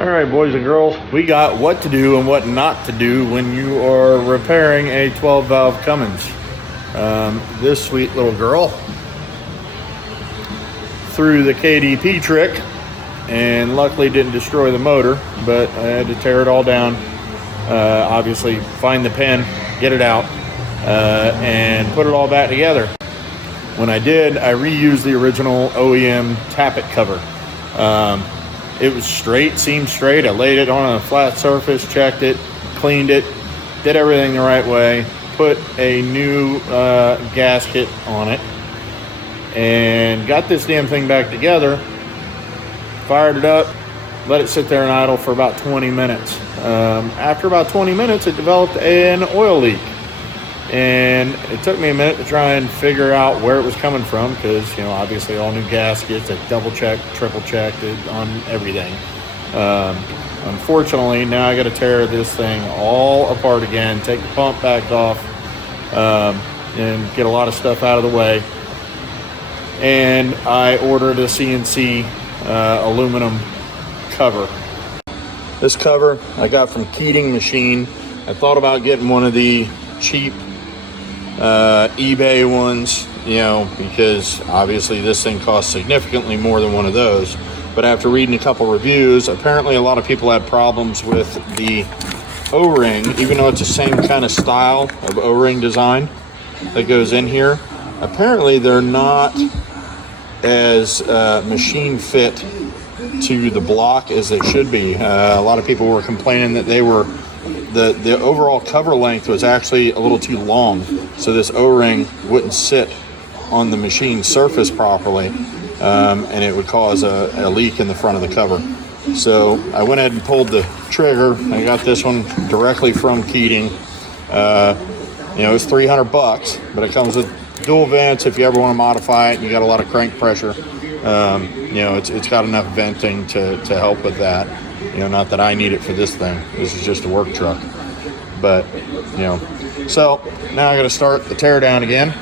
All right, boys and girls, we got what to do and what not to do when you are repairing a 12 valve Cummins. This sweet little girl threw the KDP trick and luckily didn't destroy the motor, but I had to tear it all down. Obviously find the pin, get it out, and put it all back together. When I did, I reused the original OEM tappet cover. It was straight, seemed straight. I laid it on a flat surface, checked it, cleaned it, did everything the right way, put a new gasket on it, and got this damn thing back together, fired it up, let it sit there and idle for about 20 minutes. After about 20 minutes, it developed an oil leak. And it took me a minute to try and figure out where it was coming from because, you know, obviously all new gaskets, I double checked, triple checked it on everything. Unfortunately, now I got to tear this thing all apart again, take the pump back off, and get a lot of stuff out of the way. And I ordered a CNC aluminum cover. This cover I got from Keating Machine. I thought about getting one of the cheap eBay ones, you know, because obviously this thing costs significantly more than one of those. But after reading a couple reviews, apparently a lot of people had problems with the O-ring, even though it's the same kind of style of O-ring design that goes in here. Apparently they're not as machine fit to the block as they should be. A lot of people were complaining that they were the overall cover length was actually a little too long, so this O-ring wouldn't sit on the machine surface properly, and it would cause a leak in the front of the cover. So I went ahead and pulled the trigger. I got this one directly from Keating. You know, it's $300, but it comes with dual vents if you ever want to modify it and you got a lot of crank pressure. You know, it's got enough venting to help with that. You know, not that I need it for this thing. This is just a work truck. But, you know, so now I got to start the tear down again.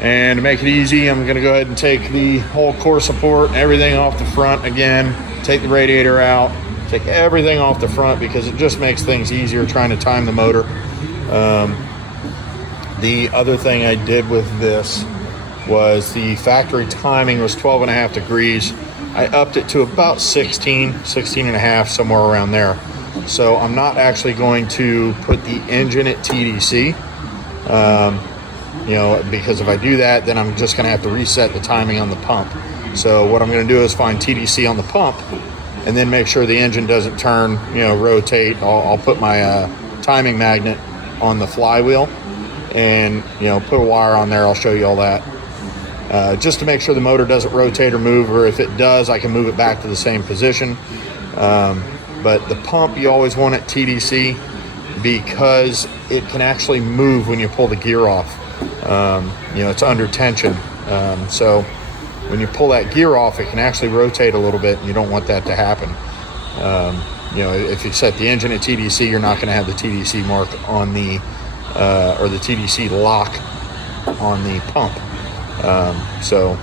And to make it easy, I'm going to go ahead and take the whole core support, everything off the front again, take the radiator out, take everything off the front because it just makes things easier trying to time the motor. The other thing I did with this was the factory timing was 12.5 degrees. I upped it to about 16 and a half, somewhere around there. So I'm not actually going to put the engine at TDC, you know, because if I do that, then I'm just going to have to reset the timing on the pump. So what I'm going to do is find TDC on the pump and then make sure the engine doesn't turn, you know, rotate. I'll put my timing magnet on the flywheel and, you know, put a wire on there. I'll show you all that. Just to make sure the motor doesn't rotate or move, or if it does, I can move it back to the same position. But the pump, you always want at TDC because it can actually move when you pull the gear off. You know, it's under tension. So when you pull that gear off, it can actually rotate a little bit, and you don't want that to happen. You know, if you set the engine at TDC, you're not going to have the TDC mark on the, or the TDC lock on the pump. So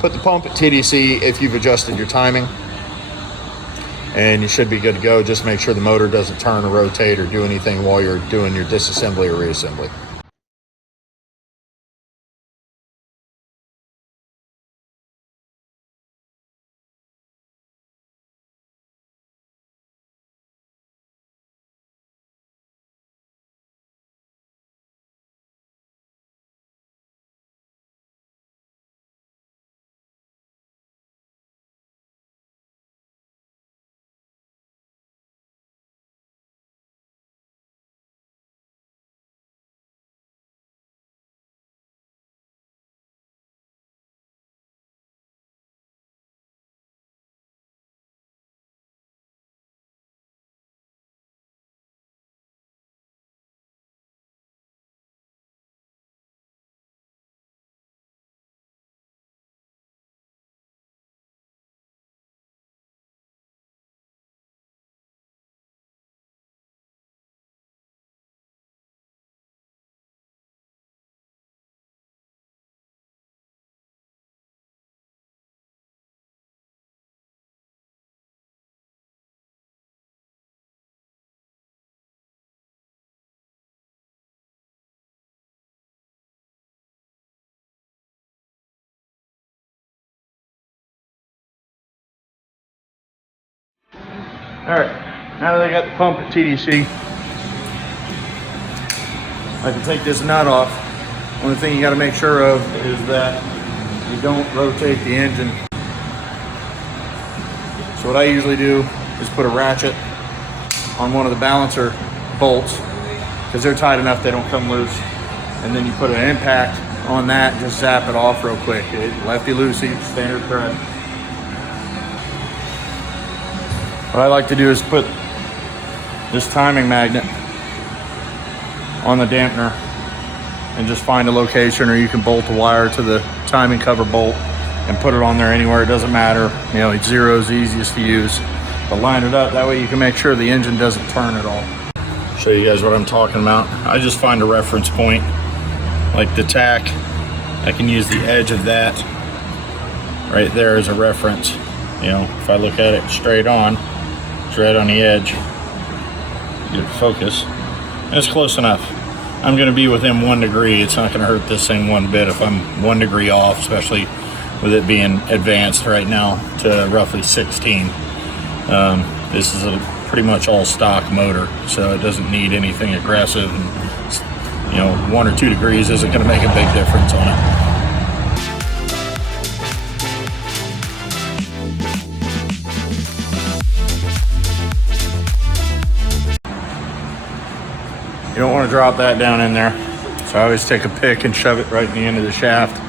put the pump at TDC if you've adjusted your timing, and you should be good to go. Just make sure the motor doesn't turn or rotate or do anything while you're doing your disassembly or reassembly. All right, now that I got the pump at TDC, I can take this nut off. Only thing you got to make sure of is that you don't rotate the engine. So what I usually do is put a ratchet on one of the balancer bolts because they're tight enough they don't come loose. And then you put an impact on that, just zap it off real quick. Lefty-loosey, standard thread. What I like to do is put this timing magnet on the dampener and just find a location, or you can bolt the wire to the timing cover bolt and put it on there anywhere. It doesn't matter. You know, zero is the easiest to use. But line it up, that way you can make sure the engine doesn't turn at all. Show you guys what I'm talking about. I just find a reference point, like the tack. I can use the edge of that right there as a reference. You know, if I look at it straight on, it's right on the edge. Get it focus. And it's close enough. I'm gonna be within 1 degree. It's not gonna hurt this thing one bit if I'm 1 degree off, especially with it being advanced right now to roughly 16. This is a pretty much all stock motor, so it doesn't need anything aggressive. And, you know, 1 or 2 degrees isn't gonna make a big difference on it. You don't want to drop that down in there. So I always take a pick and shove it right in the end of the shaft.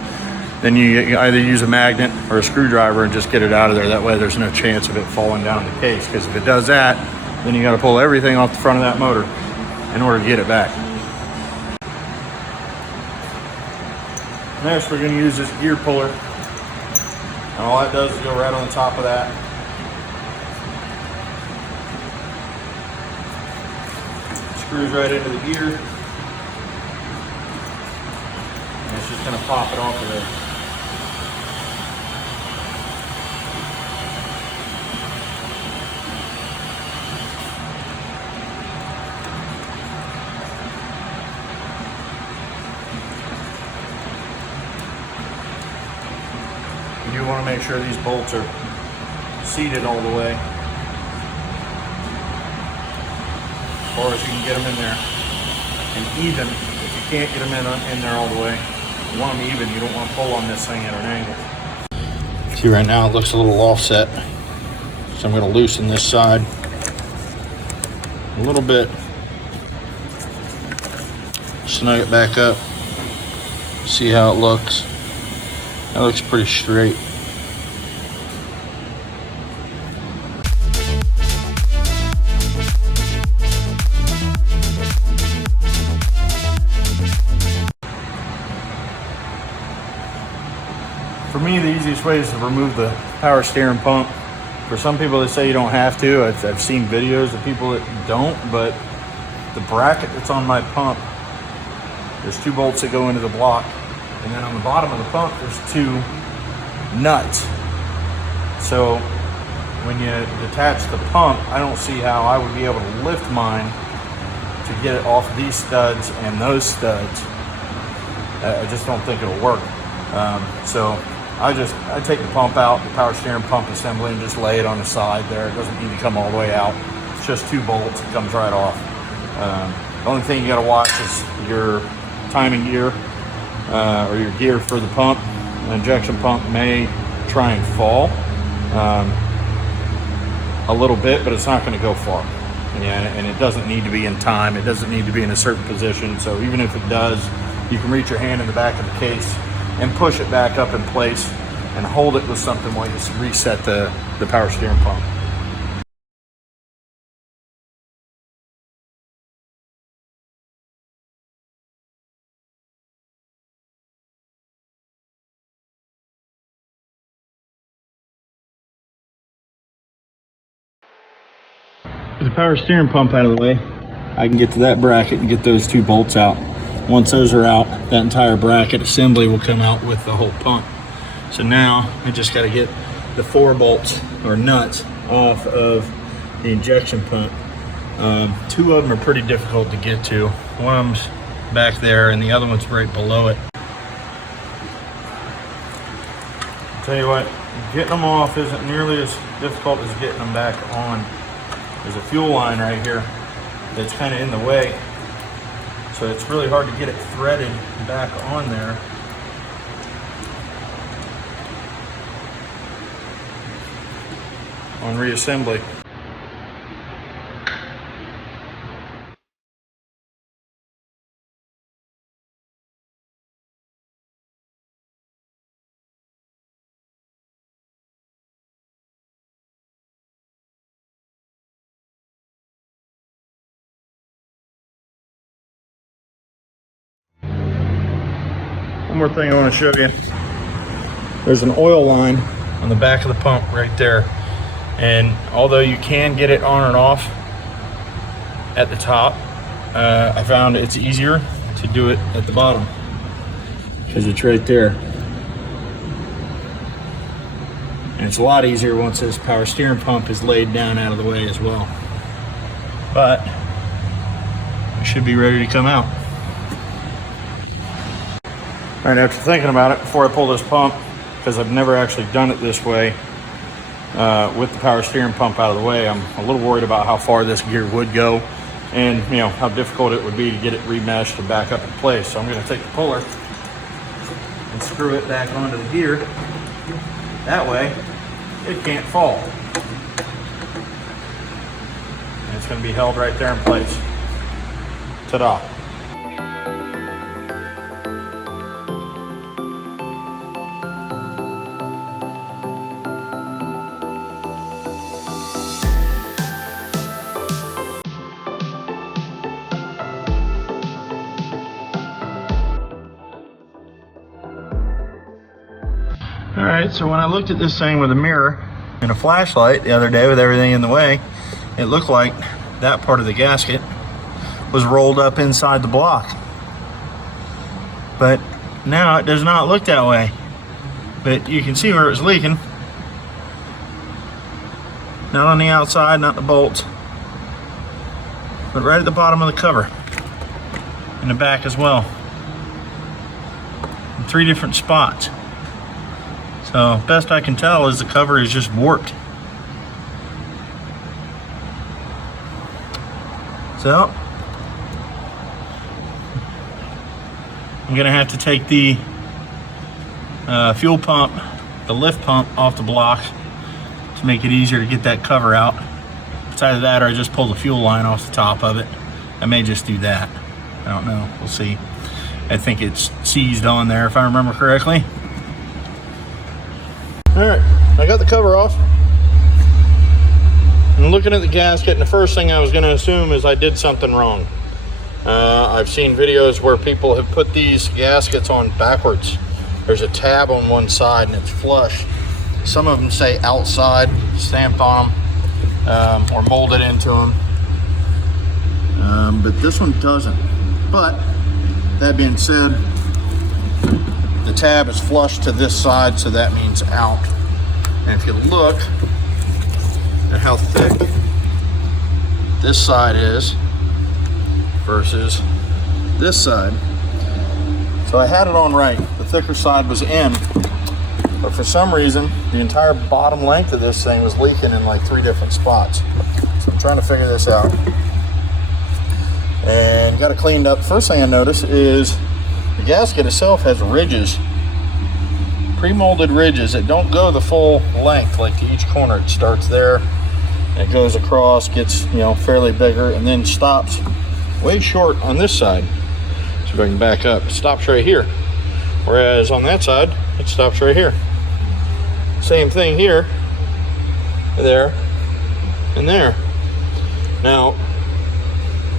Then you either use a magnet or a screwdriver and just get it out of there. That way there's no chance of it falling down the case. Because if it does that, then you got to pull everything off the front of that motor in order to get it back. Next, we're going to use this gear puller. And all that does is go right on the top of that. Screws right into the gear. And it's just going to pop it off of there. You do want to make sure these bolts are seated all the way, as far as you can get them in there, and even. If you can't get them in there all the way, you want them even. You don't want to pull on this thing at an angle. See, right now it looks a little offset, so I'm going to loosen this side a little bit, snug it back up, see how it looks. That looks pretty straight. For me, the easiest way is to remove the power steering pump. For some people that say you don't have to, I've seen videos of people that don't, but the bracket that's on my pump, there's 2 bolts that go into the block, and then on the bottom of the pump, there's 2 nuts. So when you detach the pump, I don't see how I would be able to lift mine to get it off these studs and those studs. I just don't think it'll work. So I take the pump out, the power steering pump assembly, and just lay it on the side there. It doesn't need to come all the way out. It's just 2 bolts, it comes right off. The only thing you gotta watch is your timing gear, or your gear for the pump. An injection pump may try and fall a little bit, but it's not gonna go far. And it doesn't need to be in time. It doesn't need to be in a certain position. So even if it does, you can reach your hand in the back of the case and push it back up in place and hold it with something while you reset the power steering pump. With the power steering pump out of the way, I can get to that bracket and get those 2 bolts out. Once those are out, that entire bracket assembly will come out with the whole pump. So now I just got to get the 4 bolts or nuts off of the injection pump. 2 of them are pretty difficult to get to. One of them's back there and the other one's right below it. I'll tell you what, getting them off isn't nearly as difficult as getting them back on. there's a fuel line right here that's kind of in the way. So it's really hard to get it threaded back on there. On reassembly. One more thing I want to show you. There's an oil line on the back of the pump right there. And although you can get it on and off at the top, I found it's easier to do it at the bottom because it's right there. And it's a lot easier once this power steering pump is laid down out of the way as well. But it should be ready to come out. All right, after thinking about it, before I pull this pump, because I've never actually done it this way, with the power steering pump out of the way, I'm a little worried about how far this gear would go and how difficult it would be to get it remeshed and back up in place. So I'm going to take the puller and screw it back onto the gear. That way it can't fall. And it's going to be held right there in place. Ta-da. All right, so when I looked at this thing with a mirror and a flashlight the other day with everything in the way, it looked like that part of the gasket was rolled up inside the block. But now it does not look that way. But you can see where it was leaking. Not on the outside, not the bolts, but right at the bottom of the cover. In the back as well. In 3 different spots. So best I can tell is the cover is just warped. So I'm gonna have to take the fuel pump, the lift pump off the block to make it easier to get that cover out. It's either that or I just pull the fuel line off the top of it. I may just do that. I don't know, we'll see. I think it's seized on there if I remember correctly. All right, I got the cover off. I'm looking at the gasket, and the first thing I was going to assume is I did something wrong. I've seen videos where people have put these gaskets on backwards. There's a tab on one side and it's flush. Some of them say outside stamped on them or molded into them, but this one doesn't. But that being said, the tab is flush to this side, so that means out. And if you look at how thick this side is versus this side. So I had it on right, the thicker side was in, but for some reason, the entire bottom length of this thing was leaking in like 3 different spots. So I'm trying to figure this out. And got it cleaned up. First thing I noticed is the gasket itself has ridges, pre-molded ridges that don't go the full length, like to each corner. It starts there, and it goes across, gets fairly bigger, and then stops way short on this side. So if I can back up, it stops right here. Whereas on that side, it stops right here. Same thing here, there, and there. Now,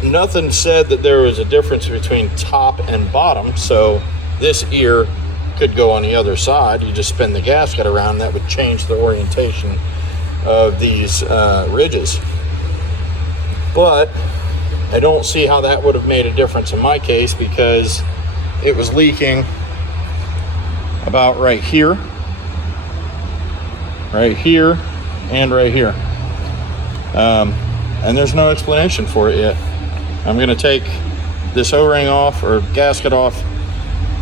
nothing said that there was a difference between top and bottom, so this ear could go on the other side. You just spin the gasket around, that would change the orientation of these ridges. But I don't see how that would have made a difference in my case, because it was leaking about right here, and right here. And there's no explanation for it yet. I'm gonna take this O-ring off, or gasket off,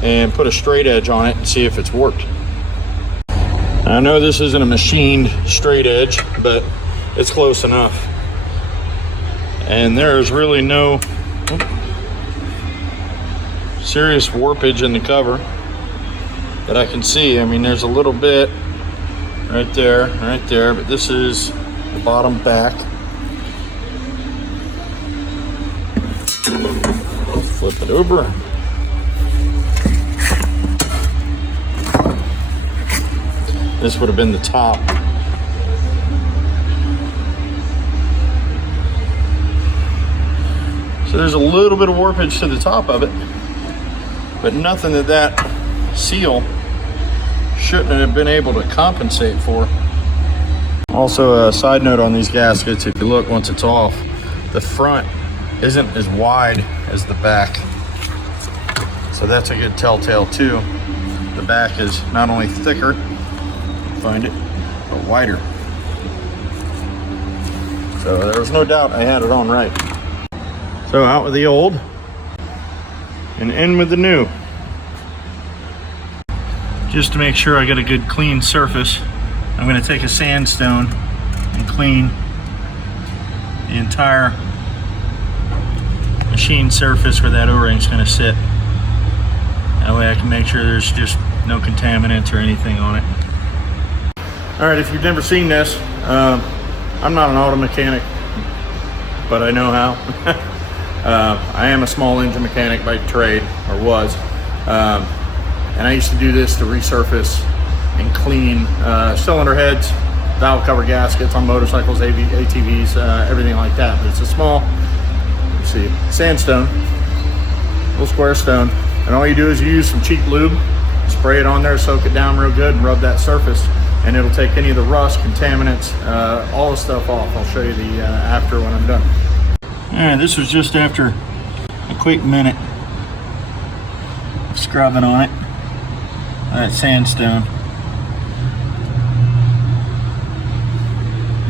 and put a straight edge on it and see if it's warped. I know this isn't a machined straight edge, but it's close enough. And there's really no serious warpage in the cover that I can see. I mean, there's a little bit right there, but this is the bottom back. Flip it over. This would have been the top. So there's a little bit of warpage to the top of it, but nothing that seal shouldn't have been able to compensate for. Also, a side note on these gaskets, if you look once it's off, the front isn't as wide as the back. So that's a good telltale too. The back is not only thicker, find it, but wider. So there was no doubt I had it on right. So out with the old and in with the new. Just to make sure I get a good clean surface, I'm going to take a sandstone and clean the entire machine surface where that O-ring is going to sit. That way I can make sure there's just no contaminants or anything on it. All right, if you've never seen this, I'm not an auto mechanic, but I know how. I am a small engine mechanic by trade, or was. And I used to do this to resurface and clean cylinder heads, valve cover gaskets on motorcycles, ATVs, everything like that. But it's a small, let's see, sandstone, little square stone. And all you do is you use some cheap lube, spray it on there, soak it down real good, and rub that surface. And it'll take any of the rust, contaminants, all the stuff off. I'll show you the after when I'm done. All right, this was just after a quick minute of scrubbing on it. That sandstone.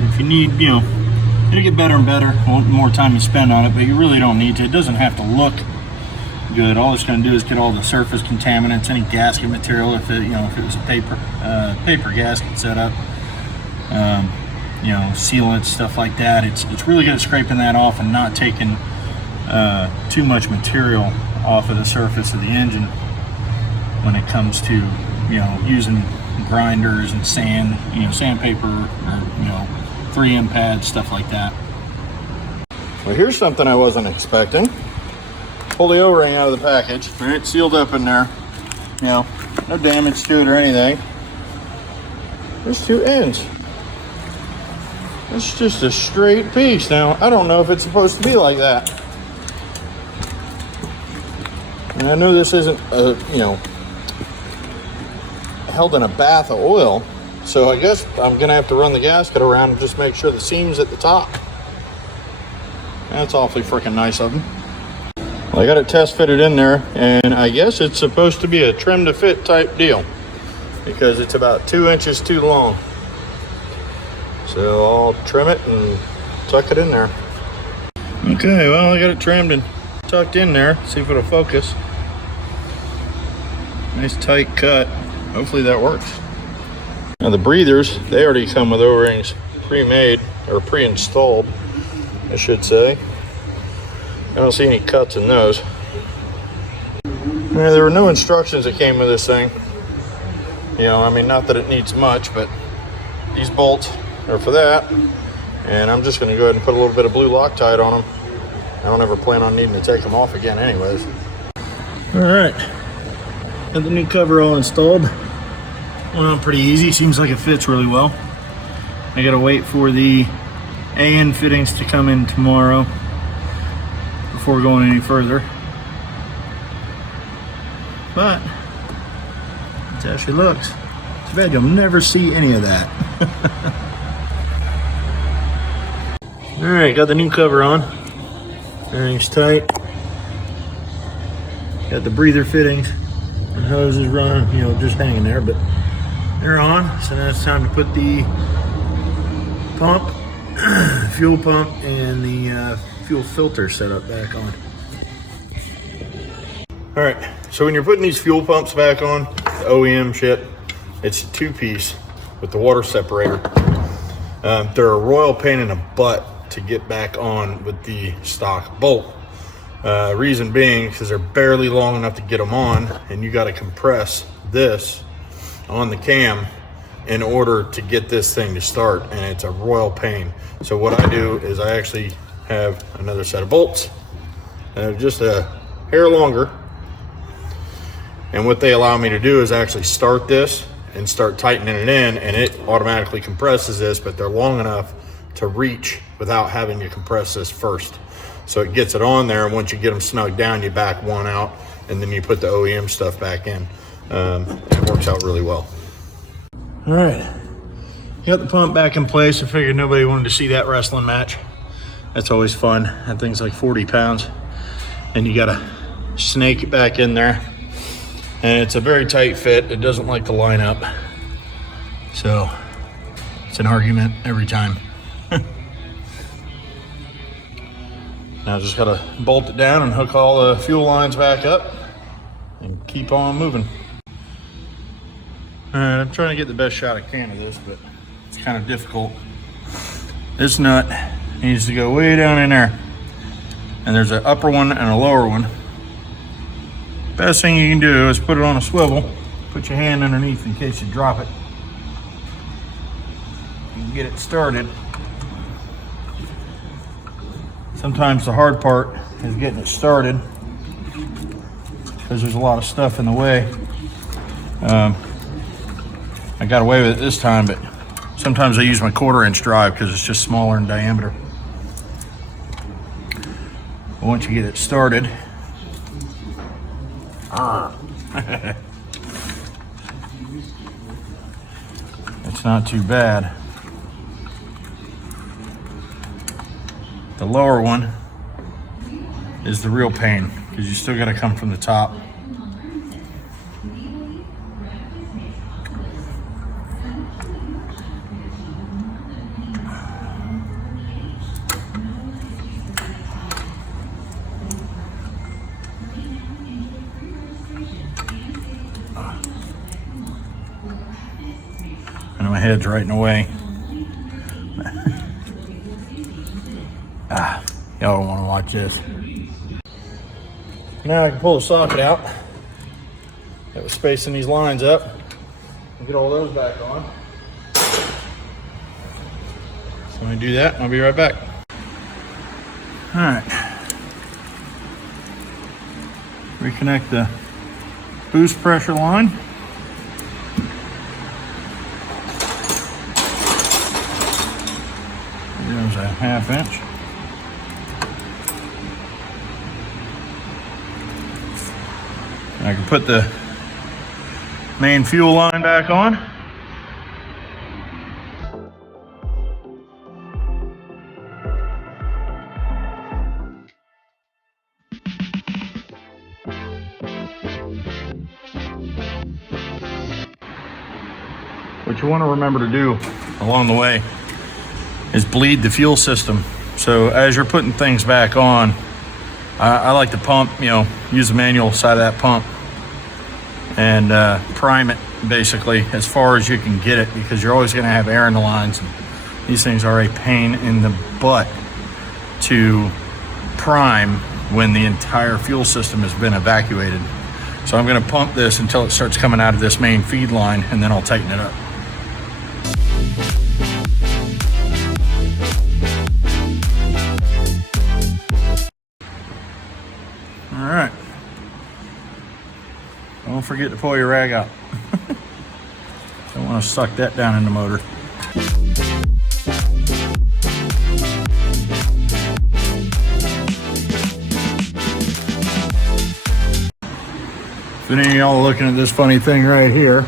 If you need, it'll get better and better the more time you spend on it, but you really don't need to. It doesn't have to look good. All it's going to do is get all the surface contaminants, any gasket material, if it was a paper gasket setup, sealants, stuff like that. It's really good at scraping that off and not taking too much material off of the surface of the engine when it comes to using grinders and sand, sandpaper, or 3M pads, stuff like that. Well, here's something I wasn't expecting. Pull the O-ring out of the package, right? Sealed up in there. No damage to it or anything. There's two ends. It's just a straight piece. Now, I don't know if it's supposed to be like that. And I know this isn't held in a bath of oil, so I guess I'm gonna have to run the gasket around and just make sure the seam's at the top. That's awfully freaking nice of them. Well, I got it test fitted in there, and I guess it's supposed to be a trim to fit type deal because it's about 2 inches too long. So I'll trim it and tuck it in there. Okay, well, I got it trimmed and tucked in there. See if it'll focus. Nice tight cut. Hopefully that works. Now the breathers, they already come with O-rings pre-made, or pre-installed, I should say. I don't see any cuts in those. There were no instructions that came with this thing. Not that it needs much, but these bolts are for that. And I'm just gonna go ahead and put a little bit of blue Loctite on them. I don't ever plan on needing to take them off again anyways. All right, got the new cover all installed. Well, pretty easy, seems like it fits really well. I gotta wait for the AN fittings to come in tomorrow before going any further. But it actually looks. Too bad you'll never see any of that. All right, got the new cover on. Everything's tight. Got the breather fittings and hoses running, just hanging there, but they're on. So now it's time to put the pump, fuel pump, and the fuel filter setup back on. All right, so when you're putting these fuel pumps back on, the OEM shit, it's a 2-piece with the water separator. They're a royal pain in the butt to get back on with the stock bolt. Reason being, because they're barely long enough to get them on, and you got to compress this on the cam in order to get this thing to start, and it's a royal pain. So what I do is I actually have another set of bolts, just a hair longer, and what they allow me to do is actually start this and start tightening it in, and it automatically compresses this, but they're long enough to reach without having to compress this first. So it gets it on there, and once you get them snugged down, you back one out, and then you put the OEM stuff back in. It works out really well. All right, got the pump back in place. I figured nobody wanted to see that wrestling match. That's always fun. That thing's like 40 pounds, and you gotta snake it back in there. And it's a very tight fit. It doesn't like to line up. So it's an argument every time. Now just gotta bolt it down and hook all the fuel lines back up and keep on moving. All right, I'm trying to get the best shot I can of this, but it's kind of difficult. This nut needs to go way down in there. And there's an upper one and a lower one. Best thing you can do is put it on a swivel, put your hand underneath in case you drop it. You can get it started. Sometimes the hard part is getting it started because there's a lot of stuff in the way. I got away with it this time, but sometimes I use my 1/4-inch drive because it's just smaller in diameter. But once you get it started, it's not too bad. The lower one is the real pain because you still got to come from the top. And my head's right in the way. Y'all don't want to watch this. Now I can pull the socket out that was spacing these lines up and get all those back on. So I'm going to do that and I'll be right back. All right. Reconnect the boost pressure line. There's a 1/2 inch. I can put the main fuel line back on. What you want to remember to do along the way is bleed the fuel system. So as you're putting things back on, I like to pump, use the manual side of that pump and prime it basically as far as you can get it, because you're always going to have air in the lines. And these things are a pain in the butt to prime when the entire fuel system has been evacuated. So I'm going to pump this until it starts coming out of this main feed line, and then I'll tighten it up. All right. Don't forget to pull your rag out. Don't want to suck that down in the motor. If any of y'all are looking at this funny thing right here,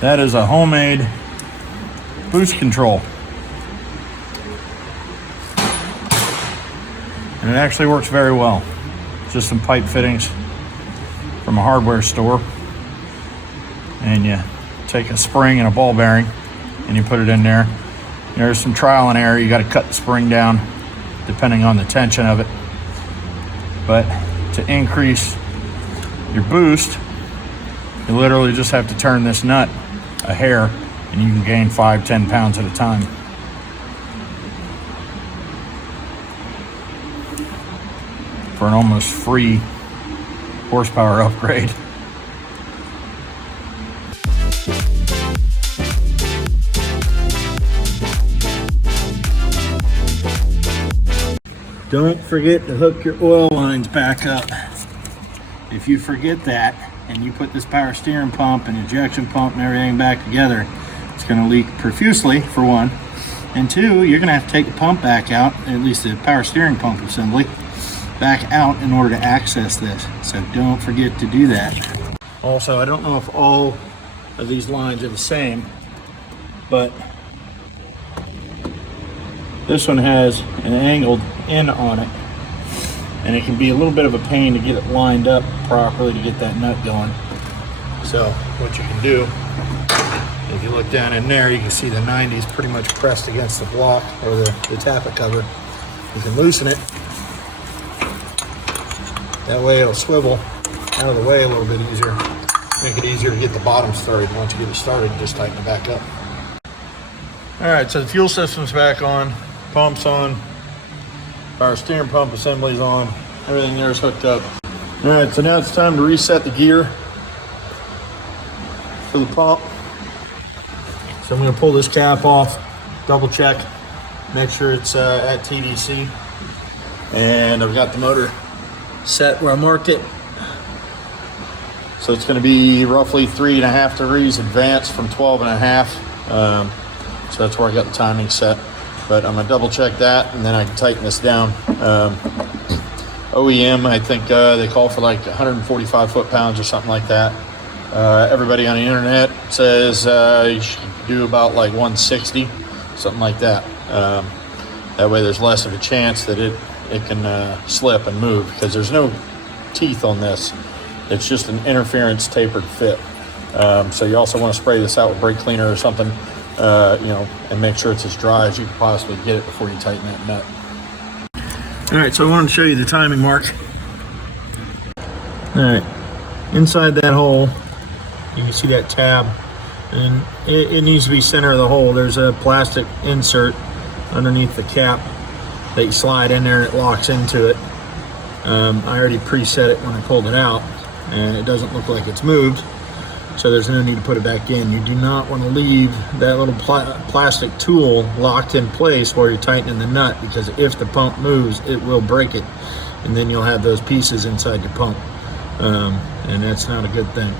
that is a homemade boost control. And it actually works very well. Just some pipe fittings from a hardware store, and you take a spring and a ball bearing and you put it in there. There's some trial and error. You got to cut the spring down depending on the tension of it, but to increase your boost, you literally just have to turn this nut a hair and you can gain 5-10 pounds at a time. for an almost free horsepower upgrade. Don't forget to hook your oil lines back up. If you forget that and you put this power steering pump and ejection pump and everything back together, it's going to leak profusely, for one. And two, you're going to have to take the pump back out, at least the power steering pump assembly, back out in order to access this. So don't forget to do that. Also, I don't know if all of these lines are the same, but this one has an angled end on it, and it can be a little bit of a pain to get it lined up properly to get that nut going. So what you can do, if you look down in there, you can see the 90's pretty much pressed against the block or the tappet cover. You can loosen it. That way it'll swivel out of the way a little bit easier. Make it easier to get the bottom started. Once you get it started, just tighten it back up. All right, so the fuel system's back on, pump's on, our steering pump assembly's on, everything there's hooked up. All right, so now it's time to reset the gear for the pump. So I'm gonna pull this cap off, double check, make sure it's at TDC. And I've got the motor set where I marked it. So it's gonna be roughly 3.5 degrees advanced from 12.5. So that's where I got the timing set. But I'm gonna double check that and then I can tighten this down. OEM, I think they call for like 145 foot-pounds or something like that. Everybody on the internet says you should do about like 160, something like that. That way there's less of a chance that it can slip and move, because there's no teeth on this. It's just an interference tapered fit. So you also want to spray this out with brake cleaner or something, and make sure it's as dry as you can possibly get it before you tighten that nut. All right, so I wanted to show you the timing mark. All right, inside that hole, you can see that tab, and it needs to be center of the hole. There's a plastic insert underneath the cap that you slide in there and it locks into it. I already preset it when I pulled it out, and it doesn't look like it's moved, so there's no need to put it back in. You do not want to leave that little plastic tool locked in place while you're tightening the nut, because if the pump moves, it will break it, and then you'll have those pieces inside your pump, and that's not a good thing.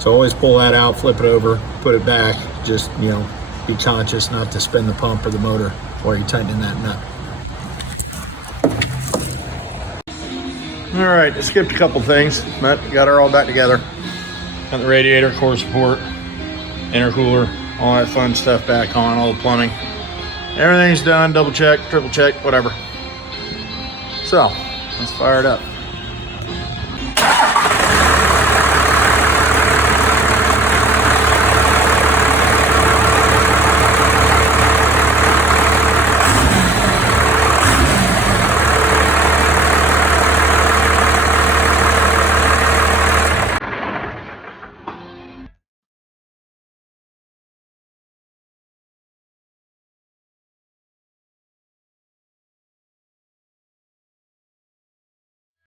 So always pull that out, flip it over, put it back. Just, be conscious not to spin the pump or the motor while you're tightening that nut. All right, I skipped a couple things, but got her all back together. Got the radiator, core support, intercooler, all that fun stuff back on, all the plumbing. Everything's done, double check, triple check, whatever. So, let's fire it up.